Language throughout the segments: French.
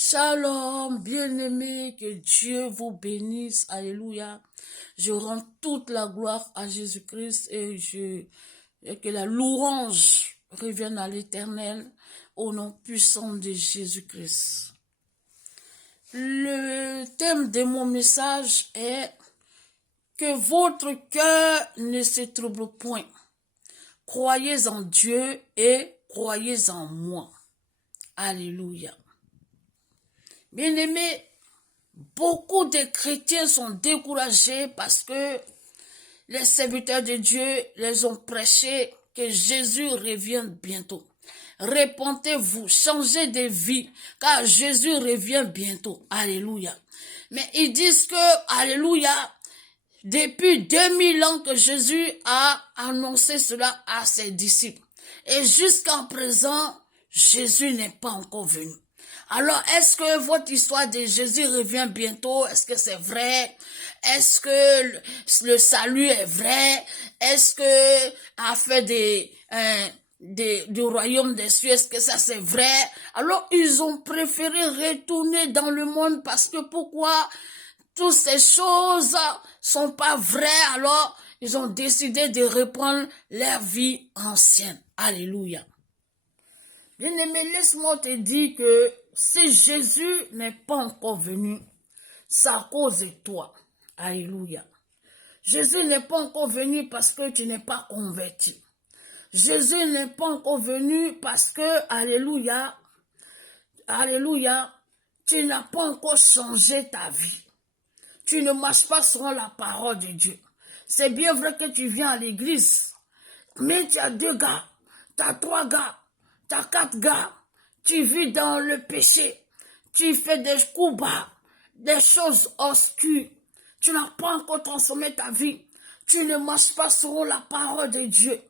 Shalom, bien-aimés, que Dieu vous bénisse, alléluia. Je rends toute la gloire à Jésus-Christ et que la louange revienne à l'Éternel au nom puissant de Jésus-Christ. Le thème de mon message est que votre cœur ne se trouble point. Croyez en Dieu et croyez en moi. Alléluia. Bien-aimés, beaucoup de chrétiens sont découragés parce que les serviteurs de Dieu les ont prêché que Jésus revient bientôt. Repentez-vous, changez de vie, car Jésus revient bientôt. Alléluia. Mais ils disent que, alléluia, depuis 2000 ans que Jésus a annoncé cela à ses disciples. Et jusqu'à présent, Jésus n'est pas encore venu. Alors, est-ce que votre histoire de Jésus revient bientôt? Est-ce que c'est vrai? Est-ce que le salut est vrai? Est-ce que affaire du royaume des cieux, est-ce que ça c'est vrai? Alors, ils ont préféré retourner dans le monde parce que pourquoi? Toutes ces choses sont pas vraies, alors ils ont décidé de reprendre leur vie ancienne. Alléluia. Bien-aimé, laisse-moi te dire que si Jésus n'est pas encore venu, c'est à cause de toi. Alléluia. Jésus n'est pas encore venu parce que tu n'es pas converti. Jésus n'est pas encore venu parce que, alléluia, alléluia, tu n'as pas encore changé ta vie. Tu ne marches pas selon la parole de Dieu. C'est bien vrai que tu viens à l'église, mais tu as 2 gars, tu as 3 gars, tu as 4 gars, tu vis dans le péché, tu fais des coups bas, des choses obscures, tu n'as pas encore transformé ta vie, tu ne marches pas selon la parole de Dieu.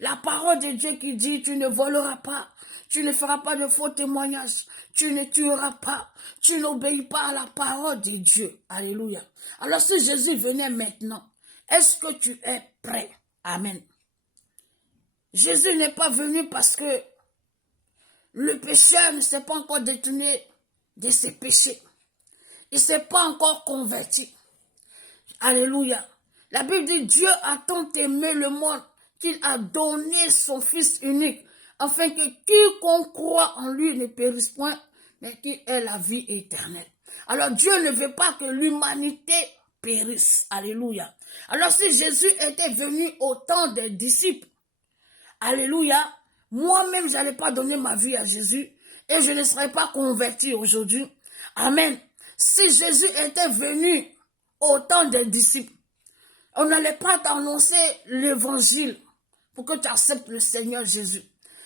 La parole de Dieu qui dit tu ne voleras pas, tu ne feras pas de faux témoignages, tu ne tueras pas, tu n'obéis pas à la parole de Dieu. Alléluia. Alors si Jésus venait maintenant, est-ce que tu es prêt? Amen. Jésus n'est pas venu parce que le pécheur ne s'est pas encore détourné de ses péchés. Il ne s'est pas encore converti. Alléluia. La Bible dit Dieu a tant aimé le monde qu'il a donné son Fils unique, afin que quiconque croit en lui ne périsse point, mais qu'il ait la vie éternelle. Alors Dieu ne veut pas que l'humanité périsse. Alléluia. Alors si Jésus était venu au temps des disciples, alléluia, moi-même, je n'allais pas donner ma vie à Jésus et je ne serais pas converti aujourd'hui. Amen. Si Jésus était venu au temps des disciples, on n'allait pas t'annoncer l'évangile pour que tu acceptes le Seigneur Jésus.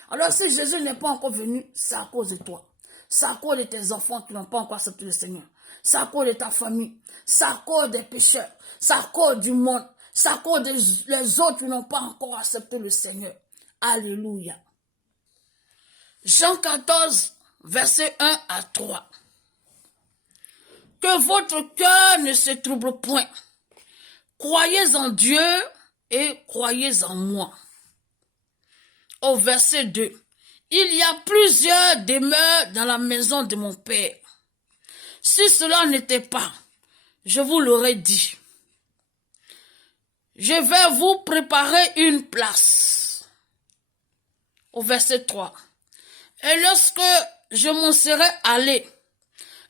Alors si Jésus n'est pas encore venu, c'est à cause de toi. C'est à cause de tes enfants qui n'ont pas encore accepté le Seigneur. C'est à cause de ta famille. C'est à cause des pécheurs. C'est à cause du monde. C'est à cause des autres qui n'ont pas encore accepté le Seigneur. Alléluia. Jean 14, verset 1 à 3. Que votre cœur ne se trouble point. Croyez en Dieu et croyez en moi. Au verset 2. Il y a plusieurs demeures dans la maison de mon Père. Si cela n'était pas, je vous l'aurais dit. Je vais vous préparer une place. Au verset 3. Et lorsque je m'en serai allé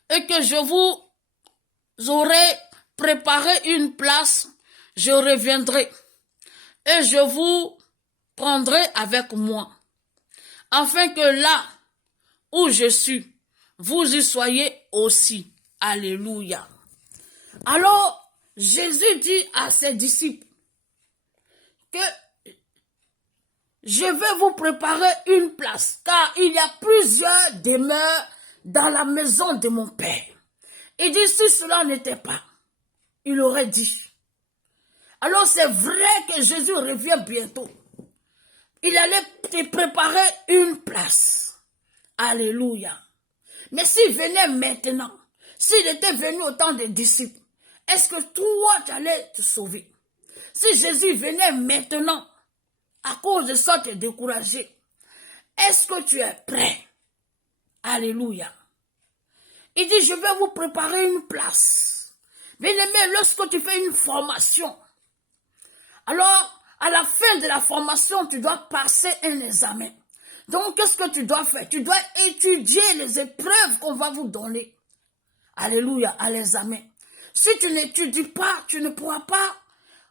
et que je vous aurai préparé une place, je reviendrai et je vous prendrai avec moi, afin que là où je suis, vous y soyez aussi. Alléluia. Alors, Jésus dit à ses disciples que je vais vous préparer une place, car il y a plusieurs demeures dans la maison de mon Père. Il dit, si cela n'était pas, il aurait dit. Alors c'est vrai que Jésus revient bientôt. Il allait te préparer une place. Alléluia. Mais s'il venait maintenant, s'il était venu au temps des disciples, est-ce que toi, tu allais te sauver? Si Jésus venait maintenant, à cause de ça, tu es découragé, est-ce que tu es prêt? Alléluia. Il dit, je vais vous préparer une place. Bien aimé, lorsque tu fais une formation, alors, à la fin de la formation, tu dois passer un examen. Donc, qu'est-ce que tu dois faire? Tu dois étudier les épreuves qu'on va vous donner. Alléluia, à l'examen. Si tu n'étudies pas, tu ne pourras pas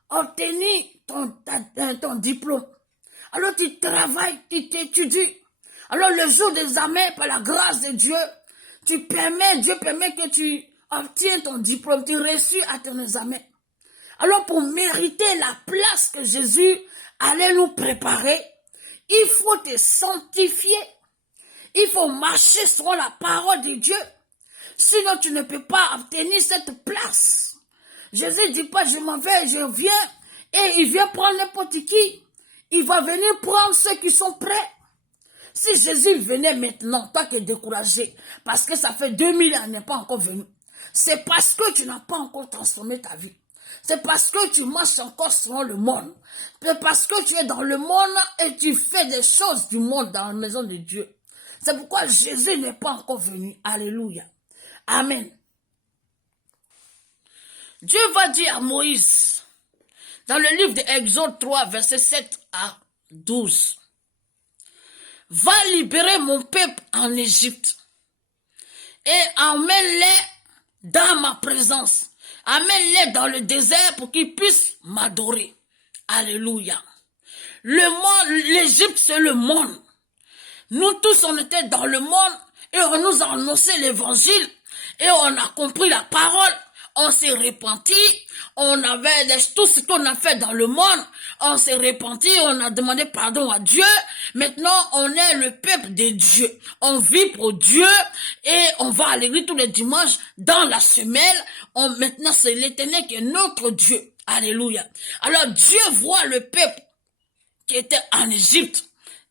obtenir ton diplôme. Alors, tu travailles, tu t'étudies. Alors, le jour des examens, par la grâce de Dieu, Dieu permet que tu obtiens ton diplôme, tu reçus à ton examen. Alors, pour mériter la place que Jésus allait nous préparer, il faut te sanctifier. Il faut marcher sur la parole de Dieu. Sinon, tu ne peux pas obtenir cette place. Jésus ne dit pas, je m'en vais, je viens. Et il vient prendre n'importe qui. Il va venir prendre ceux qui sont prêts. Si Jésus venait maintenant, toi tu es découragé, parce que ça fait 2000 ans, il n'est pas encore venu. C'est parce que tu n'as pas encore transformé ta vie. C'est parce que tu marches encore selon le monde. C'est parce que tu es dans le monde et tu fais des choses du monde dans la maison de Dieu. C'est pourquoi Jésus n'est pas encore venu. Alléluia. Amen. Dieu va dire à Moïse, dans le livre d'Exode 3, versets 7 à 12, va libérer mon peuple en Égypte et emmène-les dans ma présence. Amène-les dans le désert pour qu'ils puissent m'adorer. Alléluia. Le monde, l'Égypte, c'est le monde. Nous tous, on était dans le monde et on nous a annoncé l'évangile et on a compris la parole. On s'est repenti, on avait tout ce qu'on a fait dans le monde, on s'est repenti, on a demandé pardon à Dieu. Maintenant, on est le peuple de Dieu. On vit pour Dieu et on va à l'église tous les dimanches dans la semaine. Maintenant, c'est l'Éternel qui est notre Dieu. Alléluia. Alors, Dieu voit le peuple qui était en Égypte,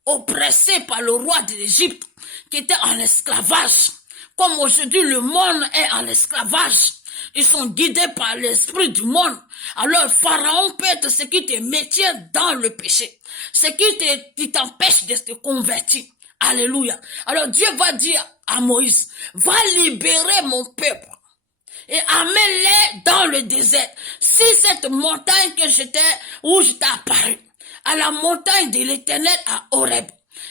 oppressé par le roi de l'Égypte, qui était en esclavage. Comme aujourd'hui, le monde est en esclavage. Ils sont guidés par l'esprit du monde. Alors, Pharaon peut être ce qui te maintient dans le péché. Ce qui t'empêche de te convertir. Alléluia. Alors, Dieu va dire à Moïse, va libérer mon peuple et amène-les dans le désert. Si cette montagne où j'étais apparu, à la montagne de l'Éternel à Horeb,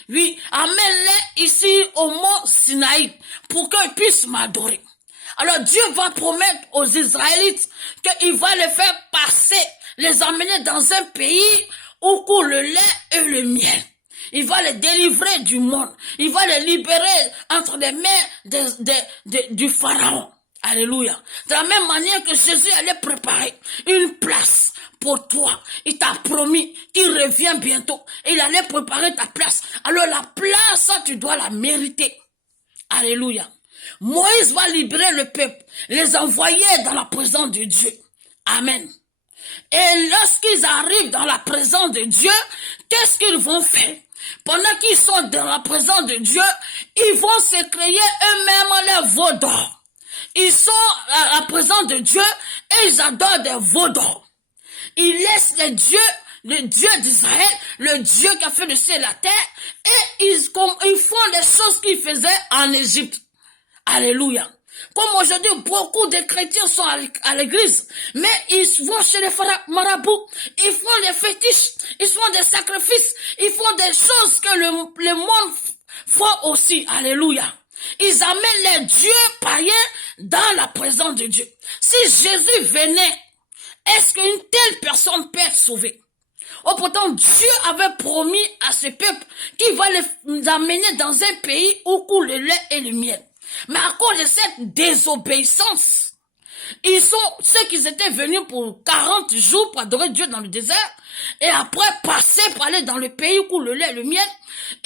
oui, amène-les ici au mont Sinaï pour qu'ils puissent m'adorer. Alors Dieu va promettre aux Israélites qu'il va les faire passer, les emmener dans un pays où coule le lait et le miel. Il va les délivrer du monde. Il va les libérer entre les mains du Pharaon. Alléluia. De la même manière que Jésus allait préparer une place pour toi. Il t'a promis qu'il revient bientôt. Il allait préparer ta place. Alors la place, tu dois la mériter. Alléluia. Moïse va libérer le peuple, les envoyer dans la présence de Dieu. Amen. Et lorsqu'ils arrivent dans la présence de Dieu, qu'est-ce qu'ils vont faire? Pendant qu'ils sont dans la présence de Dieu, ils vont se créer eux-mêmes les veaux d'or. Ils sont à la présence de Dieu et ils adorent des veaux d'or. Ils laissent le Dieu d'Israël, le Dieu qui a fait le ciel et la terre, et ils font les choses qu'ils faisaient en Égypte. Alléluia. Comme aujourd'hui, beaucoup de chrétiens sont à l'église, mais ils vont chez les marabouts, ils font des fétiches, ils font des sacrifices, ils font des choses que le monde fait aussi. Alléluia. Ils amènent les dieux païens dans la présence de Dieu. Si Jésus venait, est-ce qu'une telle personne peut être sauvée? Oh, pourtant, Dieu avait promis à ce peuple qu'il va les amener dans un pays où coule le lait et le miel. Mais à cause de cette désobéissance, ils sont ceux qui étaient venus pour 40 jours pour adorer Dieu dans le désert, et après passer pour aller dans le pays où le lait et le miel,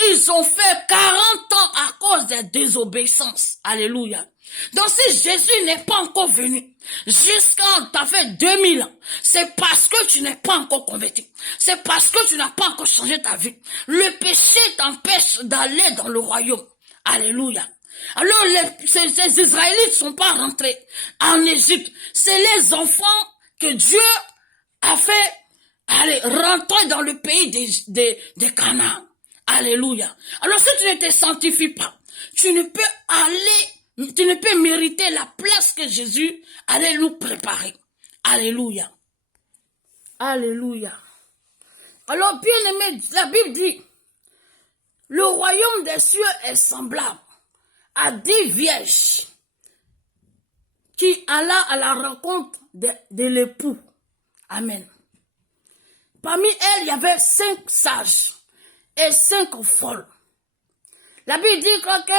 ils ont fait 40 ans à cause de la désobéissance. Alléluia. Donc si Jésus n'est pas encore venu, jusqu'à t'as fait 2000 ans, c'est parce que tu n'es pas encore converti. C'est parce que tu n'as pas encore changé ta vie. Le péché t'empêche d'aller dans le royaume. Alléluia. Alors ces Israélites ne sont pas rentrés en Égypte. C'est les enfants que Dieu a fait rentrer dans le pays de Canaan. Alléluia. Alors si tu ne te sanctifies pas, tu ne peux aller Tu ne peux mériter la place que Jésus allait nous préparer. Alléluia. Alléluia. Alors, bien aimé, la Bible dit, le royaume des cieux est semblable à 10 vierges qui alla à la rencontre de l'époux. Amen. Parmi elles, il y avait 5 sages et 5 folles. La Bible dit que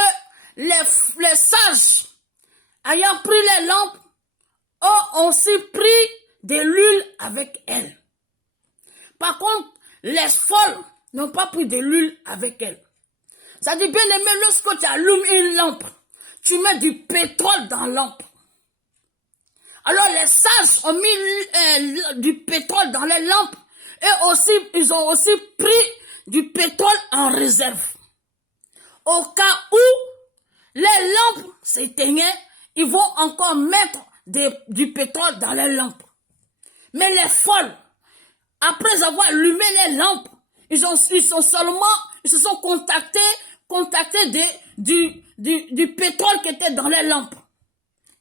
les sages, ayant pris les lampes, ont aussi pris de l'huile avec elles. Par contre, les folles n'ont pas pris de l'huile avec elles. Ça dit, bien aimé, lorsque tu allumes une lampe, tu mets du pétrole dans la lampe. Alors les sages ont mis du pétrole dans les lampes et aussi, ils ont aussi pris du pétrole en réserve. Au cas où les lampes s'éteignaient, ils vont encore mettre du pétrole dans les lampes. Mais les folles, après avoir allumé les lampes, ils se sont contactés du pétrole qui était dans les lampes.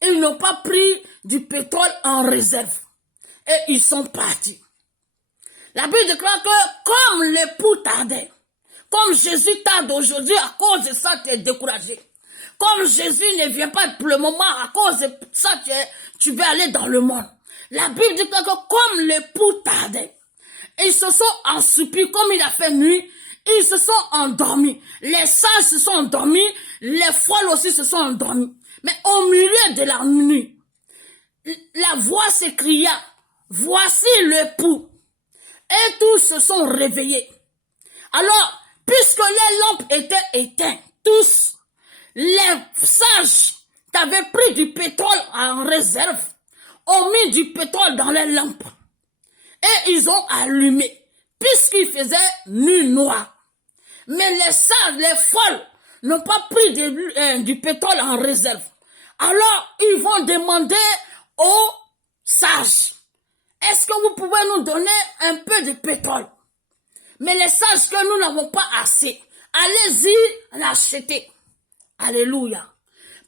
Ils n'ont pas pris du pétrole en réserve. Et ils sont partis. La Bible déclare que comme l'époux tardait, comme Jésus tarde aujourd'hui, à cause de ça, tu es découragé. Comme Jésus ne vient pas pour le moment, à cause de ça, tu veux aller dans le monde. La Bible dit que comme l'époux tardait, ils se sont ensoupis, comme il a fait nuit, ils se sont endormis. Les sages se sont endormis, les folles aussi se sont endormis. Mais au milieu de la nuit, la voix s'écria, voici l'époux. Et tous se sont réveillés. Alors, puisque les lampes étaient éteintes, tous, les sages qui avaient pris du pétrole en réserve, ont mis du pétrole dans les lampes. Et ils ont allumé, puisqu'il faisait nuit noire. Mais les sages, les folles, n'ont pas pris du pétrole en réserve. Alors, ils vont demander aux sages, est-ce que vous pouvez nous donner un peu de pétrole? Mais les sages que nous n'avons pas assez, allez-y l'acheter. Alléluia.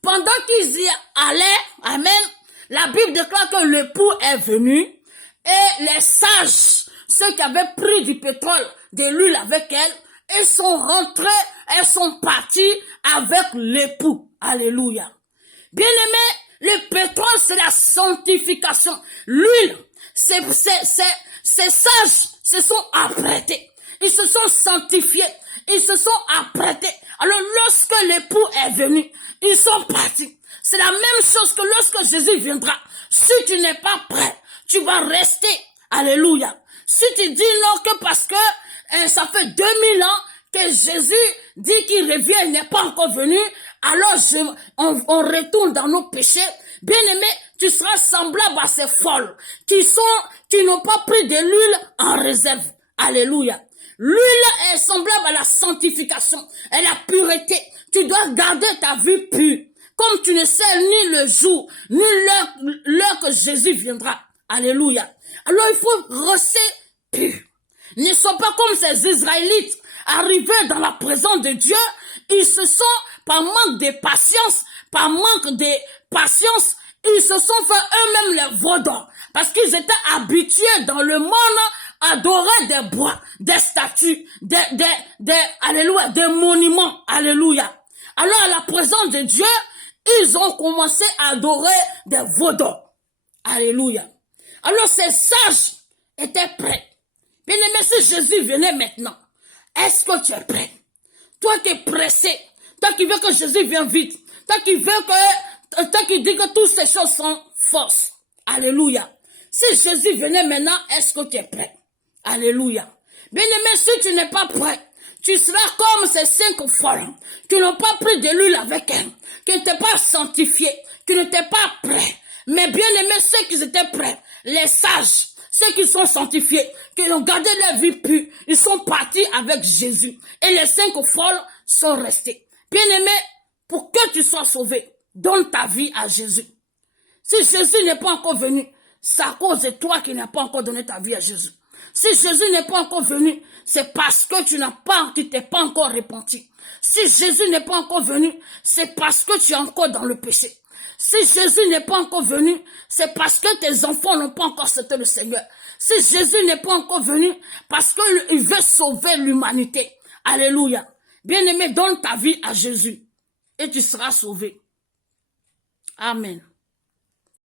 Pendant qu'ils y allaient, amen, la Bible déclare que l'époux est venu et les sages, ceux qui avaient pris du pétrole, de l'huile avec elles, ils sont rentrés, elles sont partis avec l'époux. Alléluia. Bien-aimés, le pétrole, c'est la sanctification. L'huile, ces sages se sont apprêtés. Ils se sont sanctifiés. Ils se sont apprêtés. Alors, lorsque l'époux est venu, ils sont partis. C'est la même chose que lorsque Jésus viendra. Si tu n'es pas prêt, tu vas rester. Alléluia. Si tu dis non que parce que ça fait 2000 ans que Jésus dit qu'il revient, il n'est pas encore venu, alors on retourne dans nos péchés. Bien-aimé, tu seras semblable à ces folles qui n'ont pas pris de l'huile en réserve. Alléluia. L'huile est semblable à la sanctification et la pureté. Tu dois garder ta vie pure. Comme tu ne sais ni le jour, ni l'heure que Jésus viendra. Alléluia. Alors il faut rester pur. Ne sois pas comme ces Israélites arrivés dans la présence de Dieu. Ils se sont, par manque de patience, ils se sont fait eux-mêmes les vaudors. Parce qu'ils étaient habitués dans le monde à adorer des bois, des statues, alléluia, des monuments. Alléluia. Alors à la présence de Dieu, ils ont commencé à adorer des vaudors. Alléluia. Alors ces sages étaient prêts. Bien aimé, si Jésus venait maintenant, est-ce que tu es prêt? Toi qui es pressé, toi qui veux que Jésus vienne vite, toi qui dis que toutes ces choses sont fausses. Alléluia. Si Jésus venait maintenant, est-ce que tu es prêt? Alléluia. Bien aimé, si tu n'es pas prêt, tu seras comme ces 5 folles qui n'ont pas pris de l'huile avec elles, qui n'étaient pas sanctifiés, qui n'étaient pas prêts. Mais bien aimé, ceux qui étaient prêts, les sages, ceux qui sont sanctifiés, qui ont gardé leur vie pure, ils sont partis avec Jésus. Et les 5 folles sont restés. Bien aimé, pour que tu sois sauvé, donne ta vie à Jésus. Si Jésus n'est pas encore venu, c'est à cause de toi qui n'as pas encore donné ta vie à Jésus. Si Jésus n'est pas encore venu, c'est parce que tu t'es pas encore repenti. Si Jésus n'est pas encore venu, c'est parce que tu es encore dans le péché. Si Jésus n'est pas encore venu, c'est parce que tes enfants n'ont pas encore accepté le Seigneur. Si Jésus n'est pas encore venu, parce qu'il veut sauver l'humanité. Alléluia. Bien-aimé, donne ta vie à Jésus et tu seras sauvé. Amen.